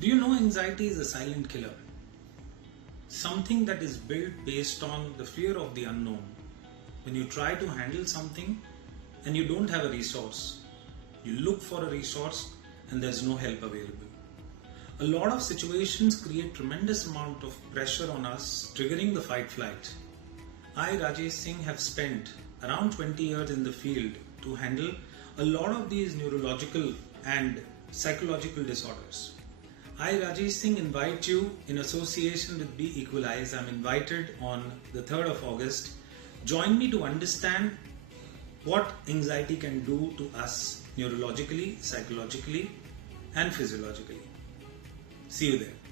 Do you know anxiety is a silent killer? Something that is built based on the fear of the unknown. When you try to handle something and you don't have a resource, you look for a resource and there's no help available. A lot of situations create tremendous amount of pressure on us, triggering the fight flight. I, Rajesh Singh, have spent around 20 years in the field to handle a lot of these neurological and psychological disorders. I, Rajesh Singh, invite you in association with BEqualise. I'm invited on the 3rd of August. Join me to understand what anxiety can do to us neurologically, psychologically, and physiologically. See you there.